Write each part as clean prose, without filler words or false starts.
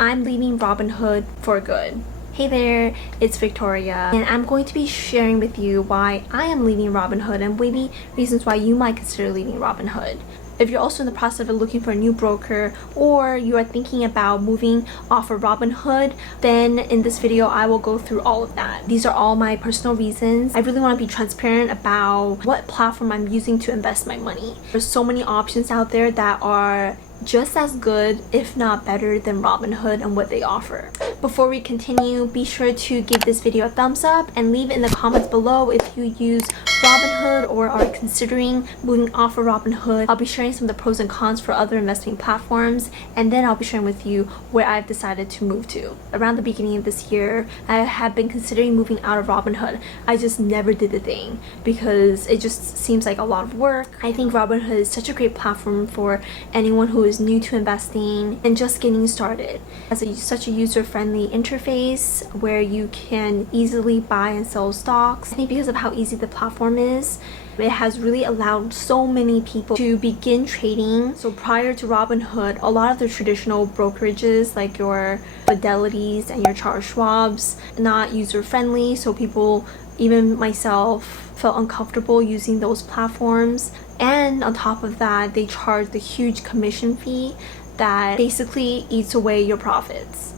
I'm leaving Robinhood for good. Hey there, it's Victoria, and I'm going to be sharing with you why I am leaving Robinhood and maybe reasons why you might consider leaving Robinhood. If you're also in the process of looking for a new broker or you are thinking about moving off of Robinhood, then in this video I will go through all of that. These are all my personal reasons. I really want to be transparent about what platform I'm using to invest my money. There's so many options out there that are just as good, if not better, than Robinhood and what they offer. Before we continue, be sure to give this video a thumbs up and leave it in the comments below if you use Robinhood or are considering moving off of Robinhood. I'll be sharing some of the pros and cons for other investing platforms, and then I'll be sharing with you where I've decided to move to. Around the beginning of this year, I have been considering moving out of Robinhood. I just never did the thing because it just seems like a lot of work. I think Robinhood is such a great platform for anyone who is new to investing and just getting started. It has such a user-friendly interface where you can easily buy and sell stocks. I think because of how easy the platform is, it has really allowed so many people to begin trading. So prior to Robinhood, a lot of the traditional brokerages like your Fidelities and your Charles Schwabs, not user-friendly, so people, even myself, felt uncomfortable using those platforms. And on top of that, they charge the huge commission fee that basically eats away your profits.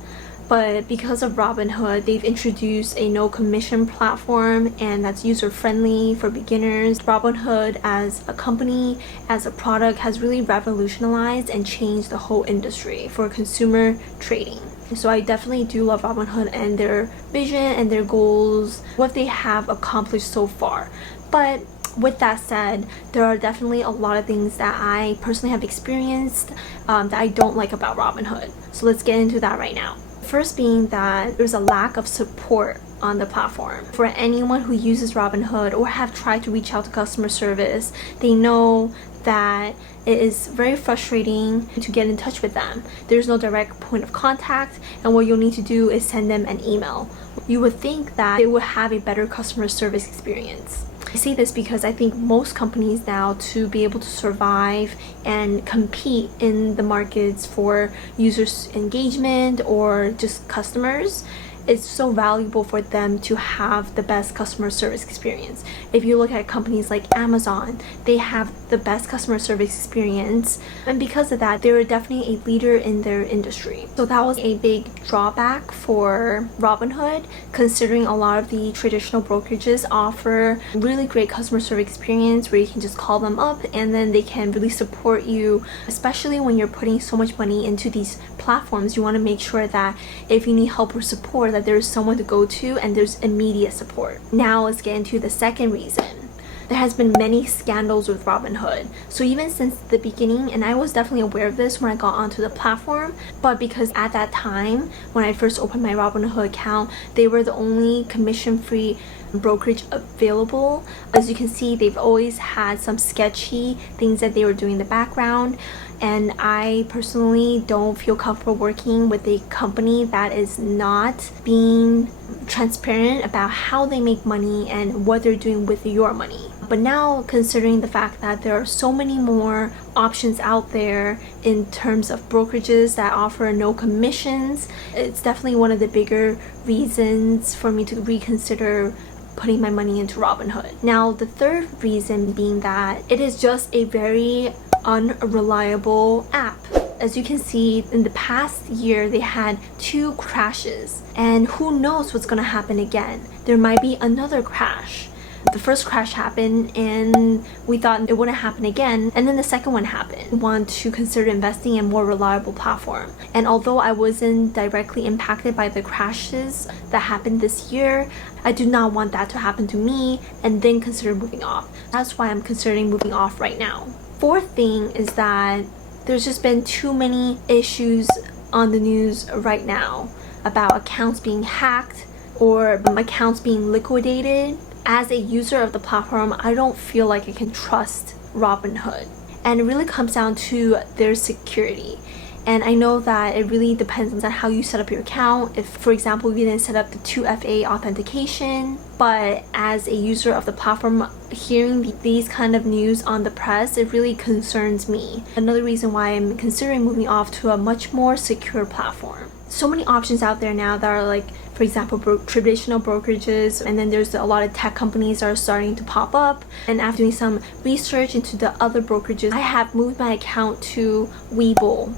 But because of Robinhood, they've introduced a no commission platform, and that's user friendly for beginners. Robinhood as a company, as a product, has really revolutionized and changed the whole industry for consumer trading. So I definitely do love Robinhood and their vision and their goals, what they have accomplished so far. But with that said, there are definitely a lot of things that I personally have experienced that I don't like about Robinhood. So let's get into that right now. First being that there's a lack of support on the platform. For anyone who uses Robinhood or have tried to reach out to customer service, they know that it is very frustrating to get in touch with them. There's no direct point of contact, and what you'll need to do is send them an email. You would think that they would have a better customer service experience. I say this because I think most companies now, to be able to survive and compete in the markets for users engagement or just customers, it's so valuable for them to have the best customer service experience. If you look at companies like Amazon, they have the best customer service experience, and because of that, they're definitely a leader in their industry. So that was a big drawback for Robinhood, considering a lot of the traditional brokerages offer really great customer service experience where you can just call them up and then they can really support you. Especially when you're putting so much money into these platforms, you want to make sure that if you need help or support, that there's someone to go to and there's immediate support. Now let's get into the second reason. There has been many scandals with Robinhood. So even since the beginning, and I was definitely aware of this when I got onto the platform, but because at that time when I first opened my Robinhood account, they were the only commission-free brokerage available. As you can see, they've always had some sketchy things that they were doing in the background, and I personally don't feel comfortable working with a company that is not being transparent about how they make money and what they're doing with your money. But now, considering the fact that there are so many more options out there in terms of brokerages that offer no commissions, it's definitely one of the bigger reasons for me to reconsider putting my money into Robinhood. Now, the third reason being that it is just a very unreliable app. As you can see, in the past year, they had 2 crashes, and who knows what's gonna happen again. There might be another crash. The first crash happened and we thought it wouldn't happen again, and then the second one happened. We want to consider investing in a more reliable platform. And although I wasn't directly impacted by the crashes that happened this year, I do not want that to happen to me and then consider moving off. That's why I'm considering moving off right now. Fourth thing is that there's just been too many issues on the news right now about accounts being hacked or accounts being liquidated. As a user of the platform, I don't feel like I can trust Robinhood, and it really comes down to their security. And I know that it really depends on how you set up your account. If, for example, you didn't set up the 2FA authentication, but as a user of the platform, hearing these kind of news on the press, it really concerns me. Another reason why I'm considering moving off to a much more secure platform. so many options out there now that are like, for example, traditional brokerages, and then there's a lot of tech companies that are starting to pop up. And after doing some research into the other brokerages, I have moved my account to Webull.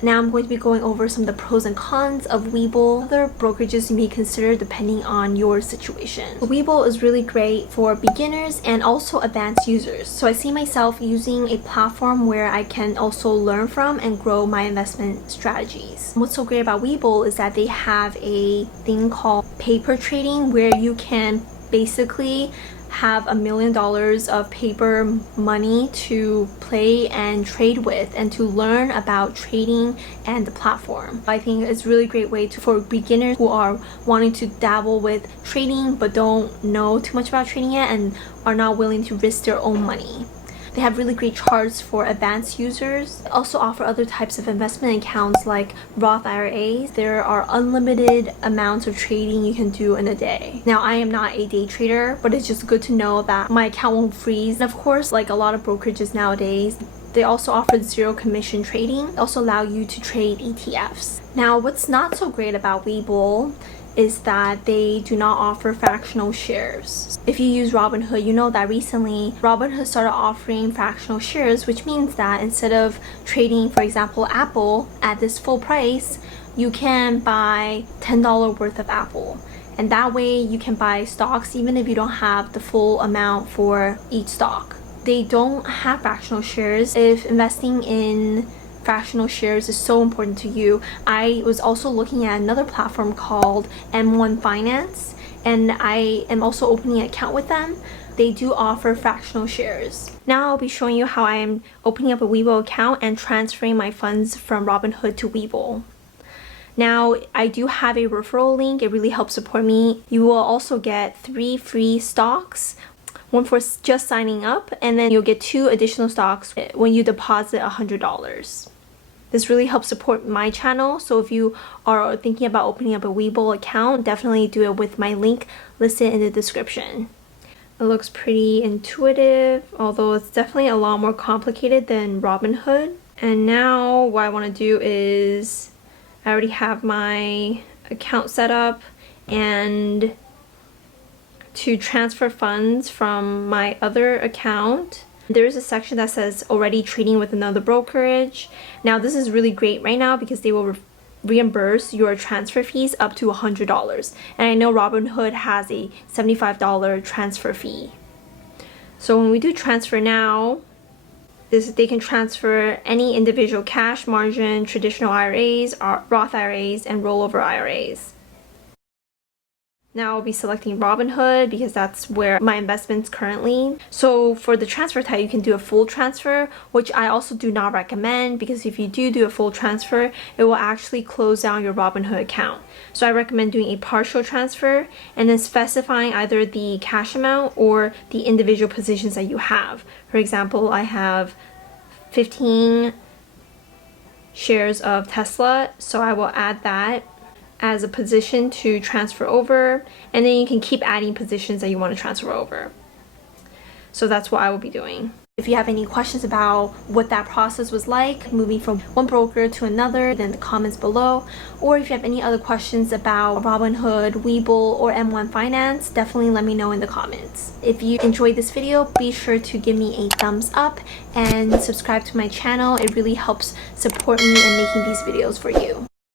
Now I'm going to be going over some of the pros and cons of Webull. Other brokerages you may consider depending on your situation. Webull is really great for beginners and also advanced users. So I see myself using a platform where I can also learn from and grow my investment strategies. What's so great about Webull is that they have a thing called paper trading, where you can basically have $1 million of paper money to play and trade with and to learn about trading and the platform. I think it's a really great way for beginners who are wanting to dabble with trading but don't know too much about trading yet and are not willing to risk their own money. They have really great charts for advanced users. They also offer other types of investment accounts like Roth IRAs. There are unlimited amounts of trading you can do in a day. Now, I am not a day trader, but it's just good to know that my account won't freeze. And of course, like a lot of brokerages nowadays, they also offer zero commission trading. They also allow you to trade ETFs. Now, what's not so great about Webull is that they do not offer fractional shares. If you use Robinhood, you know that recently Robinhood started offering fractional shares, which means that instead of trading, for example, Apple at this full price, you can buy $10 worth of Apple. And that way you can buy stocks even if you don't have the full amount for each stock. They don't have fractional shares. If investing in fractional shares is so important to you, I was also looking at another platform called M1 Finance, and I am also opening an account with them. They do offer fractional shares. Now I'll be showing you how I am opening up a Webull account and transferring my funds from Robinhood to Webull. Now, I do have a referral link. It really helps support me. You will also get 3 free stocks, one for just signing up, and then you'll get 2 additional stocks when you deposit $100. This really helps support my channel, so if you are thinking about opening up a Webull account, definitely do it with my link listed in the description. It looks pretty intuitive, although it's definitely a lot more complicated than Robinhood. And now what I want to do is, I already have my account set up, and to transfer funds from my other account, there is a section that says already trading with another brokerage. Now this is really great right now because they will reimburse your transfer fees up to $100. And I know Robinhood has a $75 transfer fee. So when we do transfer now, they can transfer any individual cash, margin, traditional IRAs, Roth IRAs, and rollover IRAs. Now I'll be selecting Robinhood because that's where my investment's currently. So for the transfer type, you can do a full transfer, which I also do not recommend, because if you do a full transfer, it will actually close down your Robinhood account. So I recommend doing a partial transfer and then specifying either the cash amount or the individual positions that you have. For example, I have 15 shares of Tesla, so I will add that as a position to transfer over, and then you can keep adding positions that you want to transfer over. So that's what I will be doing. If you have any questions about what that process was like, moving from one broker to another, then the comments below. Or if you have any other questions about Robinhood, Webull, or M1 Finance, definitely let me know in the comments. If you enjoyed this video, be sure to give me a thumbs up and subscribe to my channel. It really helps support me in making these videos for you.